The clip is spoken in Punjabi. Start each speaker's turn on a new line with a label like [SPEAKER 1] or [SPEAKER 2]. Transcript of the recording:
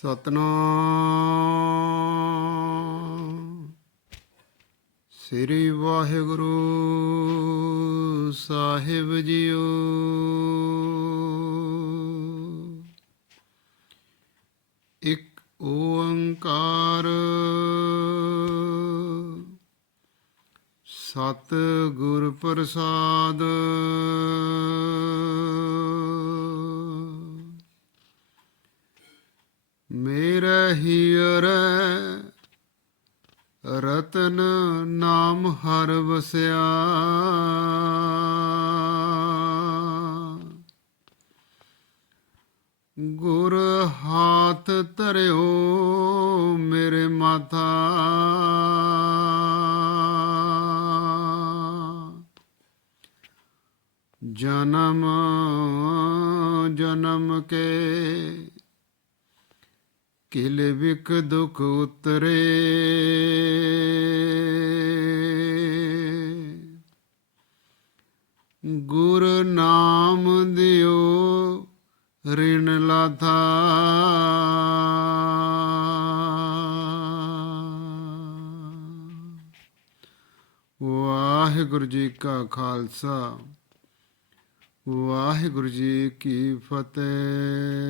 [SPEAKER 1] ਸਤਨਾਮ। ਸ੍ਰੀ ਵਾਹਿਗੁਰੂ ਸਾਹਿਬ ਜੀਓ। ਇੱਕ ਓੰਕਾਰ ਸਤ ਗੁਰ ਪ੍ਰਸਾਦ। ਮੇਰਾ ਹੀਰ ਰਤਨ ਨਾਮ ਹਰ ਵਸਿਆ। ਗੁਰ ਹਾਥ ਧਰਿਓ ਮੇਰੇ ਮਾਥਾ ਜਨਮ ਜਨਮ ਕੇ ਕਿਲ ਵਿਖ ਦੁਖ ਉਤਰੇ। ਗੁਰ ਨਾਮ ਦਿਓ ਰਿਣ ਲਾਥਾ ਵਾਹਿਗੁਰੂ ਜੀ ਕਾ ਖਾਲਸਾ। ਵਾਹਿਗੁਰੂ ਜੀ ਕੀ ਫਤਿਹ।